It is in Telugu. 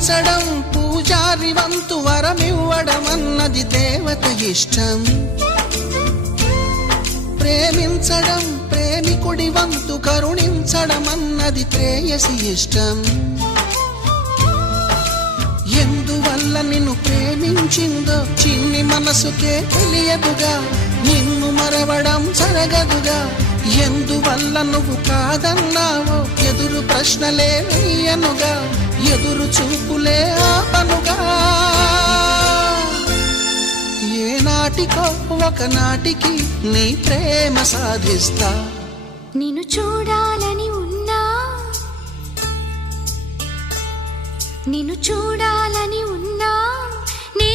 పూజించడం పూజారి వంతు వరమివ్వడం అన్నది దేవత ఇష్టం. ప్రేమించడం ప్రేమికుడి వంతు కరుణించడం అన్నది ప్రేయసి ఇష్టం. ఎందువల్ల నిన్ను ప్రేమించిందో చిన్ని మనసుకే తెలియదుగా, నిన్ను మరవడం జరగదుగా. ఎందువల్ల నువ్వు కాదన్నావో ఎదురు ప్రశ్నలే వేయనుగా, ఎదురు చూపులే ఆపనుగా. ఏనాటికో ఒకనాటికి నీ ప్రేమ సాధిస్తా. నిన్ను చూడాలని ఉన్నా, నిన్ను చూడాలని ఉన్నా, నీ